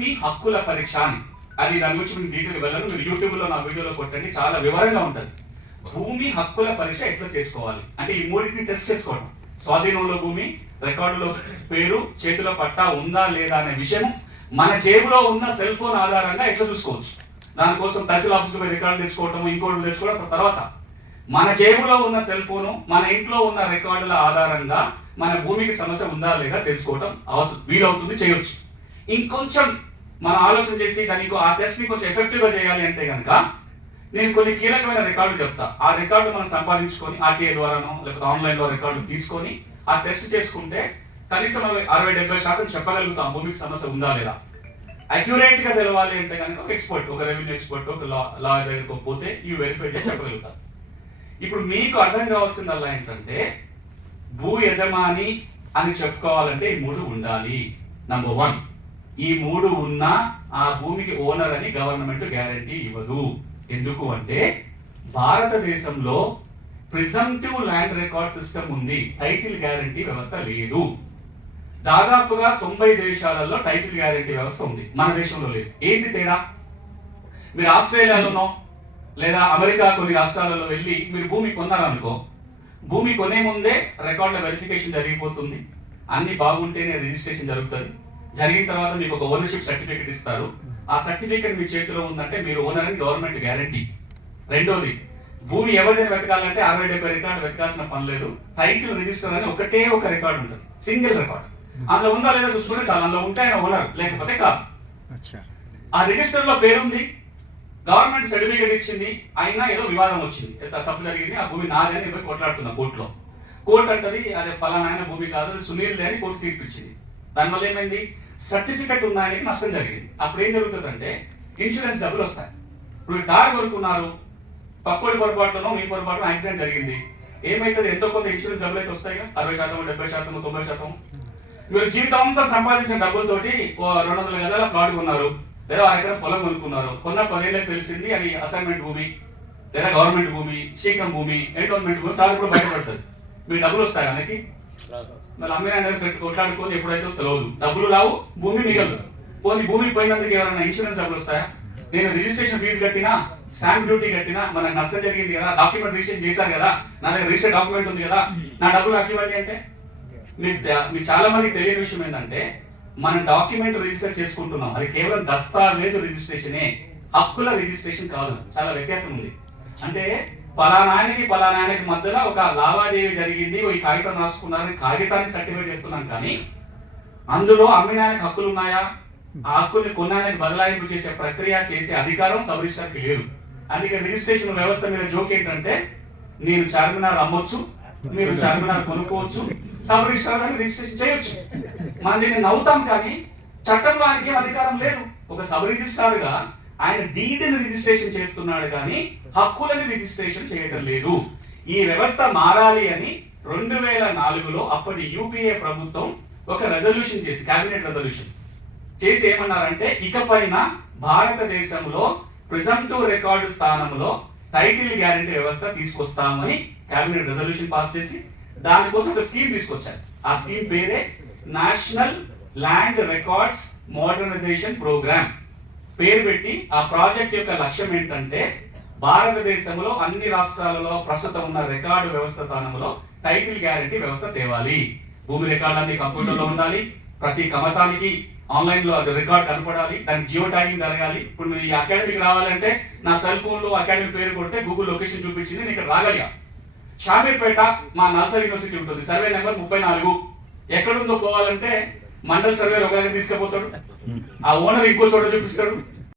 భూమి హక్కుల పరీక్ష అని. అది దాని గురించి మీకు డీటెయిల్ వెళ్ళను. మీరు యూట్యూబ్లో నా వీడియోలో కొట్టండి. చాలా వివరంగా ఉంటుంది. భూమి హక్కుల పరీక్ష ఎట్లా చేసుకోవాలి? అంటే ఈ మూడింటిని టెస్ట్ చేసుకోవడం. స్వాధీనంలో భూమి రికార్డులో పేరు చేతిలో పట్టా ఉందా లేదా అనే విషయం మన జేబులో ఉన్న సెల్ ఫోన్ ఆధారంగా ఎట్లా చూసుకోవచ్చు? దానికోసం తహసీల్ ఆఫీస్ పోయి రికార్డు తెచ్చుకోవటం ఇంకోటి తెచ్చుకోవడం తర్వాత మన జేబులో ఉన్న సెల్ ఫోను మన ఇంట్లో ఉన్న రికార్డుల ఆధారంగా మన భూమికి సమస్య ఉందా లేదా తెలుసుకోవటం అవసరం వీలవుతుంది చేయొచ్చు. ఇంకొంచెం మనం ఆలోచన చేసి దానికి ఆ టెస్ట్ని కొంచెం ఎఫెక్టివ్గా చేయాలి అంటే కనుక నేను కొన్ని కీలకమైన రికార్డులు చెప్తా. ఆ రికార్డు మనం సంపాదించుకొని ఆర్టీఏ ద్వారానో లేకపోతే ఆన్లైన్లో రికార్డు తీసుకొని ఆ టెస్ట్ చేసుకుంటే కనీసం అరవై- డెబ్బై శాతం చెప్పగలుగుతాం. భూమికి సమస్య ఉందా లేదా? అక్యురేట్గా తెలవాలి అంటే కనుక ఒక ఎక్స్పర్ట్ ఒక రెవెన్యూ ఎక్స్పర్ట్ ఒక లా లా దగ్గరకు పోతే ఇవి వెరిఫై చేసి చెప్పగలుగుతారు ఇప్పుడు మీకు అర్థం కావాల్సిందల్లా ఏంటంటే భూ యజమాని అని చెప్పుకోవాలంటే ఈ మూడు ఉండాలి. నంబర్ వన్ ఈ మూడు ఉన్నా ఆ భూమికి ఓనర్ అని గవర్నమెంట్ గ్యారంటీ ఇవ్వదు. ఎందుకు అంటే భారతదేశంలో ప్రిజంటివ్ ల్యాండ్ రికార్డ్ సిస్టమ్ ఉంది. టైటిల్ గ్యారంటీ వ్యవస్థ లేదు. దాదాపుగా తొంభై దేశాలలో టైటిల్ గ్యారంటీ వ్యవస్థ ఉంది. మన దేశంలో లేదు. ఏంటి తేడా? మీరు ఆస్ట్రేలియాలోనో లేదా అమెరికా కొన్ని రాష్ట్రాలలో వెళ్ళి మీరు భూమి కొన్నారనుకో భూమి కొనే ముందే రికార్డుల వెరిఫికేషన్ జరిగిపోతుంది. అన్ని బాగుంటేనే రిజిస్ట్రేషన్ జరుగుతుంది. జరిగిన తర్వాత మీకు ఒక ఓనర్షిప్ సర్టిఫికేట్ ఇస్తారు. ఆ సర్టిఫికేట్ మీ చేతిలో ఉందంటే మీరు ఓనర్ అని గవర్నమెంట్ గ్యారంటీ రెండోది భూమి ఎవరిదైనా వెతకాలంటే అరవై డెబ్బై రికార్డు వెతకాల్సిన పని లేదు. టైటిల్ రిజిస్టర్ అని ఒకటే ఒక రికార్డు ఉంటుంది. సింగిల్ రికార్డ్ అందులో ఉందా లేదా చూసుకుంటే చాలా. అందులో ఉంటే ఆయన ఓనర్ లేకపోతే కాదు. ఆ రిజిస్టర్లో పేరుంది. గవర్నమెంట్ సర్టిఫికేట్ ఇచ్చింది. అయినా ఏదో వివాదం వచ్చింది. తప్పు జరిగింది ఆ భూమి నాది అని పోయి కొట్లాడుతున్నా కోర్టులో. కోర్టు అంటది అదే పలానా భూమి కాదు అది సునీల్ అని కోర్టు తీర్పు ఇచ్చింది. దానివల్ల ఏమైంది? సర్టిఫికెట్ ఉన్నాయని నష్టం జరిగింది. అప్పుడు ఏం జరుగుతుందంటే ఇన్సూరెన్స్ డబ్బులు వస్తాయి. ఇప్పుడు మీరు కారు కొనుక్కున్నారు పక్కోడి పొరపాటులోనో మీ పొరపాటున యాక్సిడెంట్ జరిగింది. ఏమైతుంది? ఎంతో కొంత ఇన్సూరెన్స్ డబ్బులు అయితే వస్తాయి అరవై శాతం డెబ్బై శాతం తొంభై శాతం మీరు జీవితం అంతా సంపాదించిన డబ్బులతోటి ఓ రెండు వందల గదాల ప్లాట్ కొన్నారు. లేదా ఆ ఎకరం పొలం కొనుక్కున్నారు. కొన్న పదేళ్ళకి తెలిసింది అది అసైన్మెంట్ భూమి లేదా గవర్నమెంట్ భూమి శీకం భూమి ఎంటోన్మెంట్ భూమి తాను కూడా బయటపడుతుంది. మీ డబ్బులు వస్తాయి మనకి? మళ్ళీ అమ్మిన పెట్టి కొట్లాడుకొని ఎప్పుడైతే తెలియదు డబ్బులు రావు భూమి మిగలదు. పోనీ భూమి పోయినందుకు ఎవరైనా ఇన్సూరెన్స్ డబ్బులు వస్తాయా? నేను రిజిస్ట్రేషన్ ఫీజు కట్టినా స్టాంప్ డ్యూటీ కట్టినా మనకు నష్టం జరిగింది కదా డాక్యుమెంట్ రిజిస్ట్రేషన్ చేశారు కదా నా దగ్గర రిజిస్టర్ డాక్యుమెంట్ ఉంది కదా నా డబ్బులు నాకు ఇవ్వండి అంటే? మీకు మీకు చాలా మందికి తెలియని విషయం ఏంటంటే మన డాక్యుమెంట్ రిజిస్టర్ చేసుకుంటున్నాం. అది కేవలం దస్తావేజ్ రిజిస్ట్రేషనే హక్కుల రిజిస్ట్రేషన్ కాదు. చాలా వ్యత్యాసం ఉంది. అంటే పలానాయనకి పలానాయనకి మధ్యలో ఒక లావాదేవీ జరిగింది. ఓ ఈ కాగితం రాసుకున్నారని కాగితాన్ని సర్టిఫై చేస్తున్నాం కానీ అందులో అమ్మినానికి హక్కులు ఉన్నాయా? ఆ హక్కుల్ని కొన్నానికి బదలాయింపు చేసే ప్రక్రియ చేసే అధికారం సబ్ రిజిస్టర్కి లేదు. అందుకే రిజిస్ట్రేషన్ వ్యవస్థ మీద జోక్ ఏంటంటే నేను చార్మినార్ అమ్మొచ్చు మీరు చార్మినార్ కొనుక్కోవచ్చు సబ్ రిజిస్టర్ రిజిస్ట్రేషన్ చేయొచ్చు. మనం దీన్ని నవ్వుతాం కానీ చట్టంలో ఆయనకి ఏం అధికారం లేదు. ఒక సబ్ రిజిస్ట్రార్గా ఆయన డీడీని రిజిస్ట్రేషన్ చేస్తున్నాడు కానీ హక్కులని రిజిస్ట్రేషన్ చేయటం లేదు. ఈ వ్యవస్థ మారాలి అని రెండు వేల నాలుగులో అప్పటి యూపీఏ ప్రభుత్వం ఒక రెజల్యూషన్ చేసి కేబినెట్ రెజల్యూషన్ చేసి ఏమన్నారంటే ఇకపైన భారతదేశంలో ప్రిజంటివ్ రికార్డు స్థానంలో టైటిల్ గ్యారంటీ వ్యవస్థ తీసుకొస్తామని కేబినెట్ రెజల్యూషన్ పాస్ చేసి దానికోసం ఒక స్కీమ్ తీసుకొచ్చారు. ఆ స్కీమ్ పేరే national land records modernization programme పేరు పెట్టి ఆ ప్రాజెక్ట్ యొక్క లక్ష్యం ఏంటంటే భారతదేశంలో అన్ని రాష్ట్రాలలో ప్రస్తుతం ఉన్న రికార్డు వ్యవస్థ స్థానంలో టైటిల్ గ్యారంటీ వ్యవస్థ తేవాలి. భూమి రికార్డు అన్ని కంప్యూటర్లో ఉండాలి. ప్రతి కమతానికి ఆన్లైన్లో అది రికార్డ్ కనపడాలి. దానికి జియో ట్యాగింగ్ జరగాలి. ఇప్పుడు మీరు ఈ అకాడమీకి రావాలంటే నా సెల్ ఫోన్లో అకాడమీ పేరు కొడితే గూగుల్ లొకేషన్ చూపించింది నేను ఇక్కడ రాగలిగా. షామీర్పేట మా నల్సర్ యూనివర్సిటీ ఉంటుంది. సర్వే నెంబర్ ముప్పై నాలుగు. ఎక్కడుందో పోవాలంటే మండల్ సర్వే ఒక తీసుకుపోతాడు. ఆ ఓనర్ ఇంకో చోట చూపిస్తాడు.